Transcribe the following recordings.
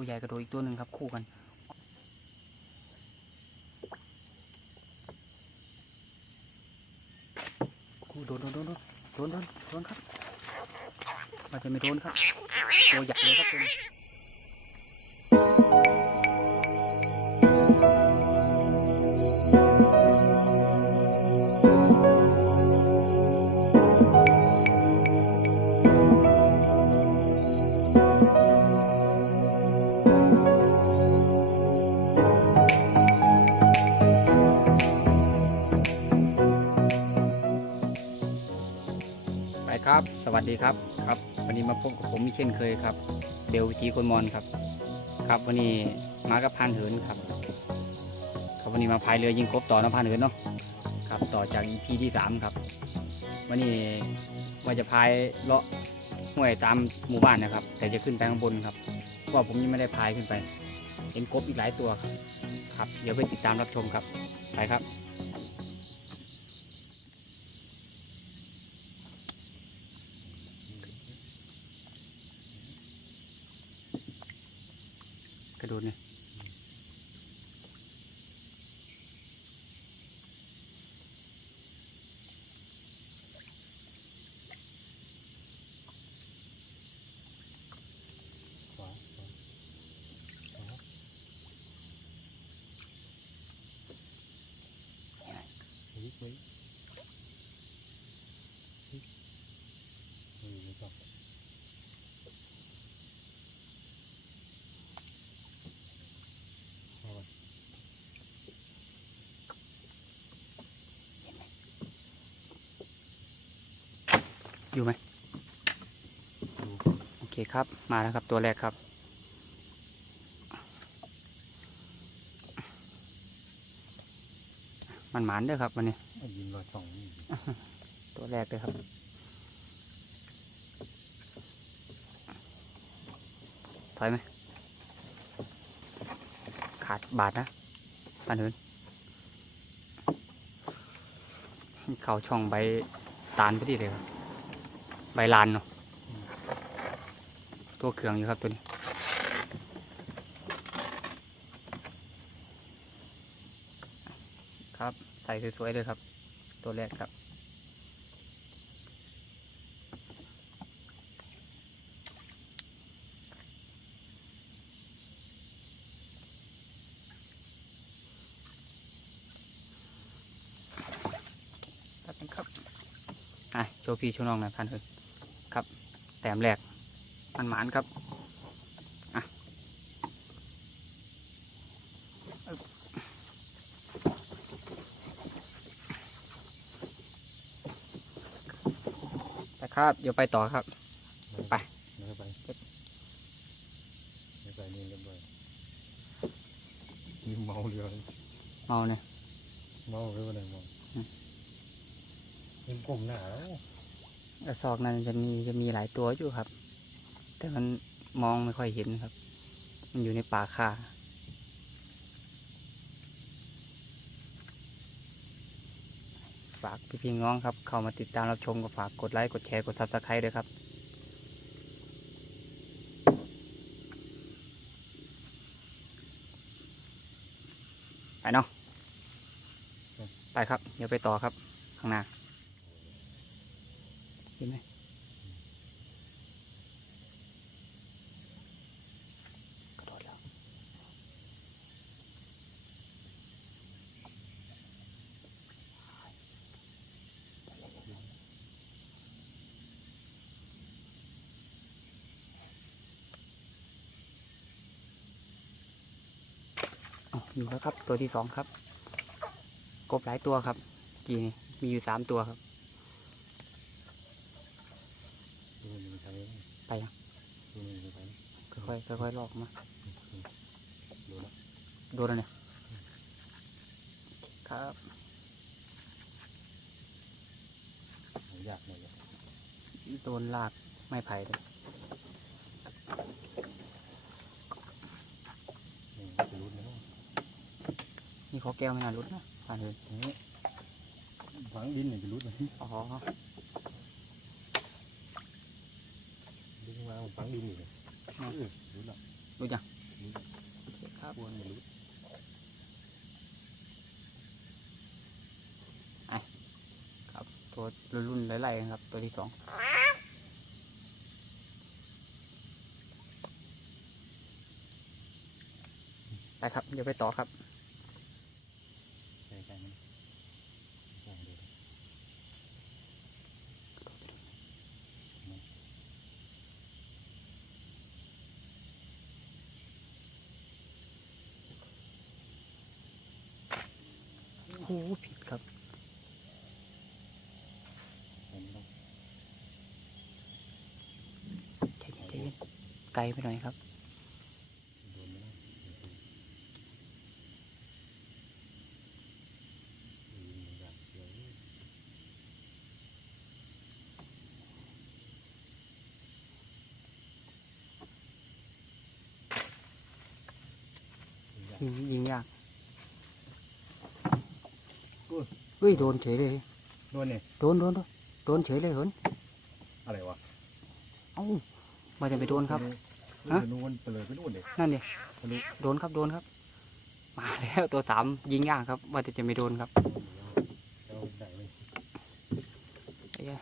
ตัวใหญ่กระโดดอีกตัวหนึ่งครับ คู่กันคู่โดนโดนโดนโดนโดนโดนโดนครับมันจะไม่โดนครับ ตัวใหญ่เลยครับตัว วัสดีครับครับ วันนี้มาพบกับผมมีเช่นเคยครับ เบลจีคนมอนครับ ครับวันนี้มากับพานเหินครับ ครับวันนี้มาพายเรือยิงกบต่อนะพานเหินเนาะครับต่อจาก EP ที่สามครับ วันนี้ว่าจะพายเลาะห้วยตามหมู่บ้านนะครับ แต่จะขึ้นไปข้างบนครับเพราะผมยังไม่ได้พายขึ้นไป เห็นกบอีกหลายตัวครับครับเดี๋ยวไปติดตามรับชมครับไปครับ กระโดดเนี่ย ขวาขวาขวาเฮ้ยเฮ้ยเฮ้ยเฮ้ยไม่ต้อง เอาไว้ อยู่ไหมดูโอเคครับ มาแล้วครับตัวแรกครับ มันหมานเด้อครับวันนี้ไอ้ยินรอยสองนี่ตัวแรกเลยครับถอยไหม ขาดบาดนะปันเหินเข่าช่องใบตาลพอดีเลยครับ ใบลานเนาะตัวเครื่องอยู่ครับตัวนี้ครับใส่สวยๆเลยครับ ตัวแรกครับครับครับอะโชว์พี่โชว์น้องน่ยพันเถอะ ครับ แต้มแรกมันหมานครับอะอึ๊บไปครับ เดี๋ยวไปต่อครับ ไปเนื้อไปเนื้อไปนี่เรียบร้อยนี่เมาเรือเมาเนี่ยเมาเรืออะไรเมาอืมเป็นกลมหนา แล้วกระซอกนั้นจะมีจะมีหลายตัวอยู่ครับ แต่มันมองไม่ค่อยเห็นครับ มันอยู่ในป่าค่าฝากพี่พี่ๆน้องครับ เข้ามาติดตามรับชมก็ฝากกดไลค์กดแชร์กดซับสไครต์ด้วยครับไปเนาะไปครับ เดี๋ยวไปต่อครับ ข้างหน้า ห็นไหมกระโดดแล้วอ๋ออยู่แล้วครับ ตัวที่สองครับ กบหลายตัวครับ กี่นี่มีอยู่สามตัวครับ ดูมั นใช้ไปยังดูมันใช้ค่อยๆค่อยๆลอกมาดูแล้วโดนแล้วเนี่ยครับอยากเลยอะโดนลากไม่ไผ่เลยนี่มันจะรุดแล้วนี่ขอแก้วไม่นานรุดนะผ่านเลยนี่ฝังดินเนี่ยจะรุดเลยอ๋อ ดึง มาฝังดินอีกเลยเออรุดแล้วรู้จักอครับควรไม่รู้ครับตัวรุ่นๆไล่ๆครับ ตัวที่สองไปครับ เดี๋ยวไปต่อครับ ใช่ใช่ไหมลองดูดิ โอ้ผิดครับเย็นใจเย็นไกลไปหน่อยครับยิงยิงยาก เฮ้ยโดนเฉยเลยโดนเนี่ยโดนโดนโดนโดนเฉยเลยเหินอะไรวะเอ้าไมาจะไปโดนครับฮะฮะนู่นไปเลยไปนู่นเด็กนั่นเนี่ยทะลุโดนครับโดนครับ มาแล้วตัวสามยิงยากครับ ว่าจะจะไม่โดนครับเราได้เลยไอ้เหี้ย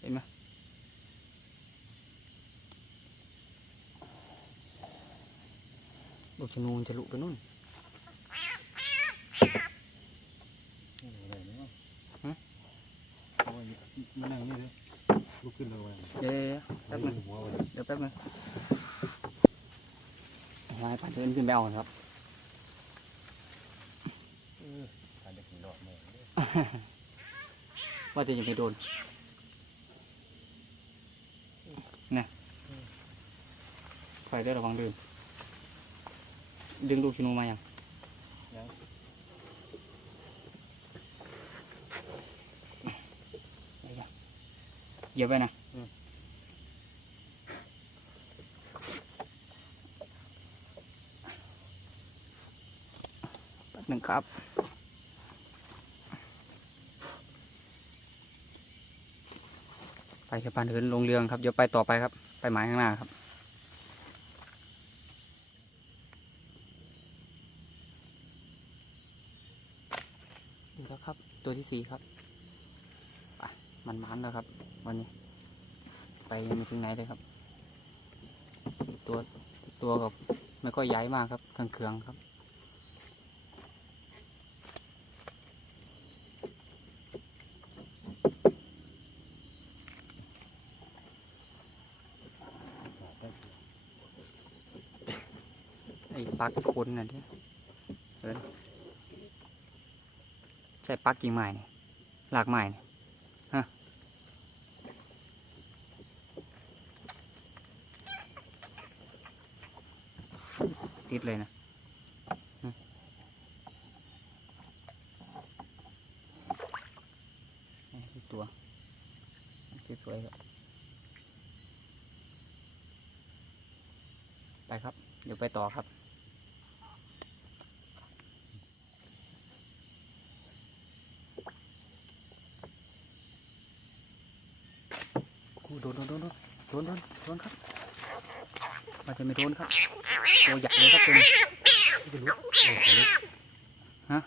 เห็นไหม ลูกชนูนจะลุไปนู่นอะไรเนี่ยฮะเอาไว้มานั่งนี่เลยลุกขึ้นเลยเดี๋ยวแป๊บนึงหัวไว้เดี๋ยวแป๊บนึงไล่ผ่านเดินขึ้นไปเอาก่อนครับเออทานได้กี่ดอกแม่เลยว่าจะยังไม่โดนนะคอยได้ระวังดื่ม ดึงลูกชนูมาอย่างยังเหยียบไปนะแป๊บหนึ่งครับไปสะพานเหินลงเรืองครับ เดี๋ยวไปต่อไปครับ ไปหมายข้างหน้าครับ นี่แล้วครับ ตัวที่สี่ครับมันมันแล้วครับ วันนี้ ไปยังไม่ถึงไหนเลยครับ ตัวตัวกับไม่ค่อยใหญ่มากครับเครื่องๆครับไอ้ปลักคนน่ะเนี่ยเอิ้นใช่ปลักกิ่งไม้นี่หลากไม้นี่ฮะติดเลยนะนี่ตัวสวยครับไปครับ เดี๋ยวไปต่อครับ โอ้โดนโดนโดนโดนโดนโดนโดนครับมันจะ ไม่โดนครับตัวใหญ่เลยครับตัวนี้จะลุกโอ้จะลุกฮะ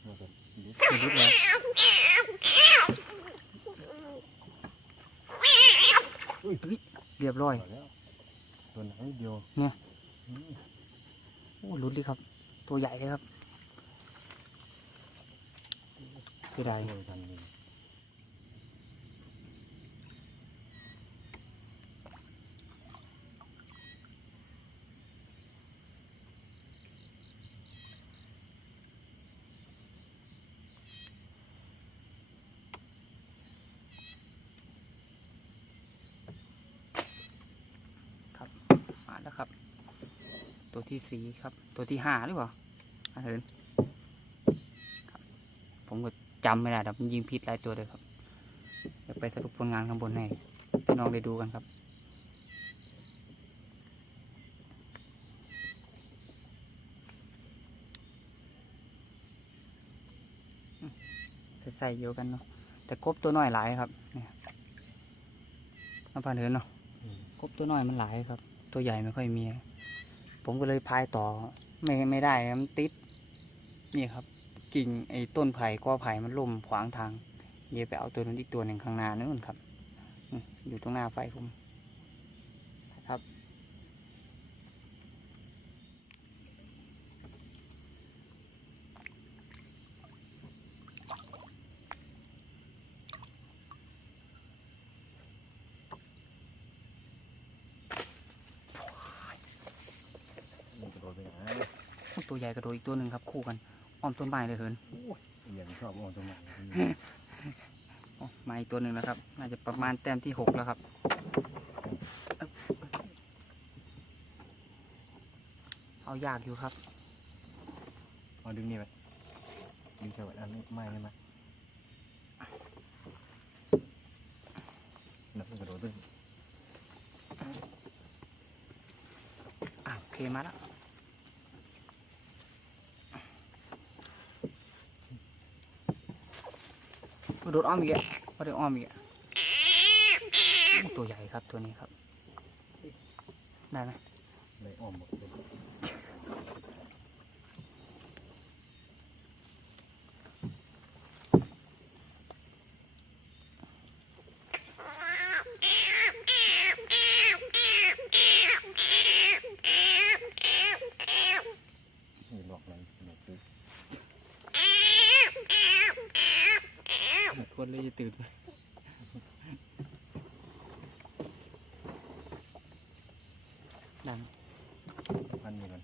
เอาก่อนลุกไม่รุดแล้วเฮ้ยเรียบร้อยเอาแล้วตัวไหนเดียวเนี่ยอืมโอ้รุดดิครับ ตัวใหญ่เลยครับเสียดาย โดนทันเลย มา แล้วครับ ตัวที่สี่ครับ ตัวที่ห้าหรือเปล่าอะเห็นครับผมก็จำไม่ได้แต่ผมยิงผิดหลายตัวเลยครับเดี๋ยวไปสรุปผลงานข้างบนให้พี่น้องได้ดูกันครับใส่ๆเดียวกันเนาะแต่กบตัวน้อยหลายครับเนี่ยน้ำพันเหินเนาะอืมกบตัวน้อยมันหลายครับ ตัวใหญ่ไม่ค่อยมี ผมก็เลยพายต่อ ไม่ไม่ได้มันติด นี่ครับ กิ่งไอ้ต้นไผ่กอไผ่มันล่มขวางทาง เดี๋ยวไปเอาตัวนั้นอีกตัวหนึ่งข้างหน้านู่นครับ อยู่ตรงหน้าไฟผม ครับ มันกระโดดไปไหน ตัวใหญ่กระโดดอีกตัวหนึ่งครับคู่กันอ้อมต้นไม้เลยเหินอย่างชอบมองตรงไหนอ๋อมาอีกตัวหนึ่งแล้วครับ น่าจะประมาณแต้มที่หกแล้วครับอึ๊บเอายากอยู่ครับเอาดึงนี่ไปดึงเชือกอันนี้ไม่ได้ไหมนักกระโดดด้วยอะโอเคมาแล้วกระ โดดอ้อมอีกอะก็ได้อ้อมอีกอะตัวใหญ่ครับตัวนี้ครับ ได้ไหมได้อ้อมหมดเลย มีหลอกอะไรหลอกซื้อ คนเลยจะตื่นได้ไหม พันนี่มัน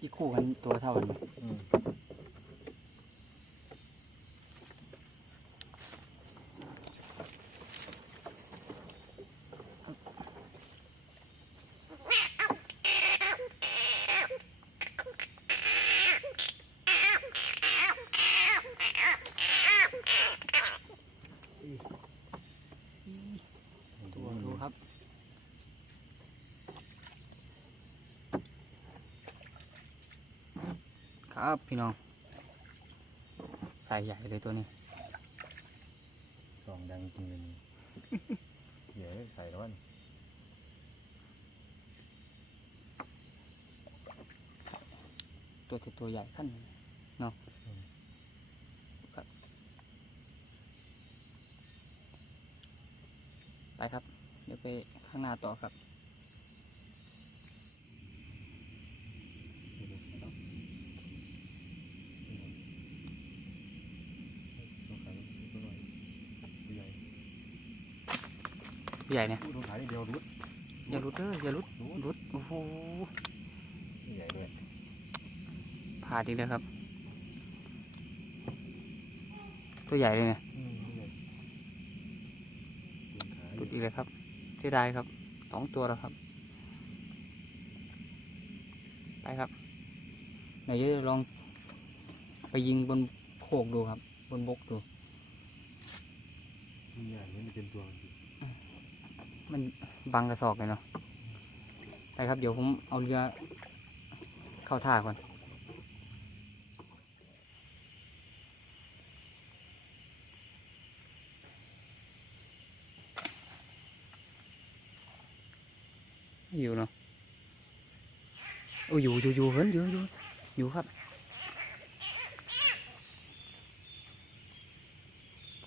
อีกคู่กันตัวเท่ากันไหม อืม ตัวดูครับ ครับพี่น้องใส่ใหญ่เลยตัวนี้สองดังจริงเลยเดี๋ยวใส่แล้วมันตัวตัวตัวใหญ่ขั้นนี้เนาะครับไปครับ เดี๋ยวไปข้างหน้าต่อครับ ใหญ่เนี่ยต้องขายเดียวรุดอย่าหลุดเด้ออย่าหลุดหลุดโอ้โหใหญ่ด้วยพลาดอีกแล้วครับ ตัวใหญ่เลยเนี่ยอืมใหญ่ขายหลุดอีกแล้วครับเสียดายครับสองตัวแล้วครับ ไปครับเดี๋ยวจะลองไปยิงบนโคกดูครับ บนบกดูใหญ่นี่มันเป็นตัวจริง มันบังกระสอบเลยเนาะไปครับเดี๋ยวผมเอาเรือเข้าท่าก่อนอยู่เนาะโอ้ยอยู่อยู่อยู่เหินอยู่อยู่อยู่ครับ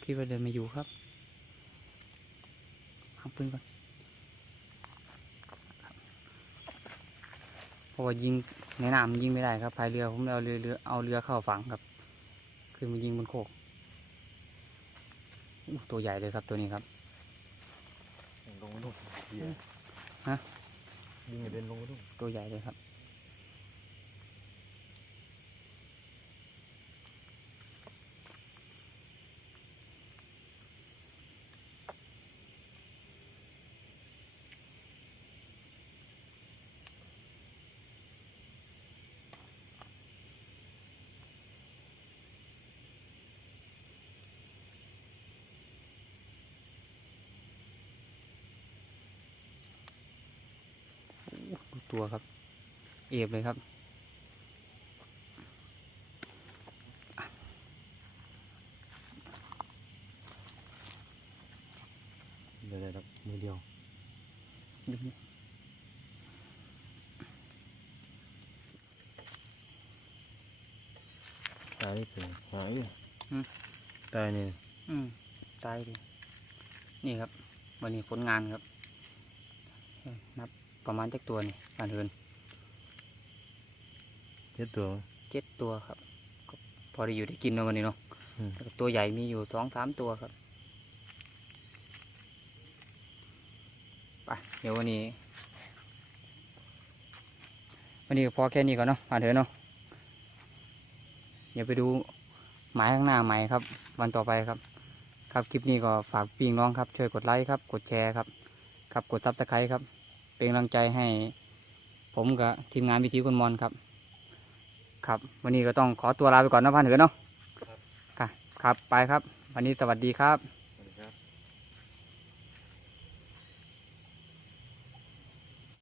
คิดว่าเดินมาอยู่ครับ เอาปืนก่อนเพราะว่ายิงในน้ำยิงไม่ได้ครับพายเรือผมเอาเรือเรือเอาเรือเข้าฝั่งครับ คือมายิงบนโคกอู้ตัวใหญ่เลยครับตัวนี้ครับลงมาดูเหี้ยฮะยิงกระเด็นลงมาดูตัวใหญ่เลยครับัวครับ เอียบเลยครับ เดี๋ยวๆครับมือเดียวดึงตายถึงหายเลยตายเนี่ยตายเลยนี่ครับวันนี้ผลงานครับนับ ประมาณจักตัวนี่ผ่านเหินเจ็ดตัวเจ็ดตัวครับก็พอได้อยู่ได้กินเนาะวันนี้เนาะอืมแล้วก็ตัวใหญ่มีอยู่สองสามตัวครับไปเดี๋ยววันนี้ วันนี้ก็พอแค่นี้ก่อนเนาะผ่านเถอะเนาะเดี๋ยวไปดูหมายข้างหน้าใหม่ครับ วันต่อไปครับ ครับคลิปนี้ก็ฝากพี่น้องครับช่วยกดไลค์ครับ กดแชร์ครับ ครับกดซับสไครต์ครับ เป็นกำลังใจให้ ผมกับทีมงานวิธีคุณมอนครับ ครับ วันนี้ก็ต้องขอตัวลาไปก่อนนะพันเถอะเนาะครับ ครับไปครับ วันนี้สวัสดีครับ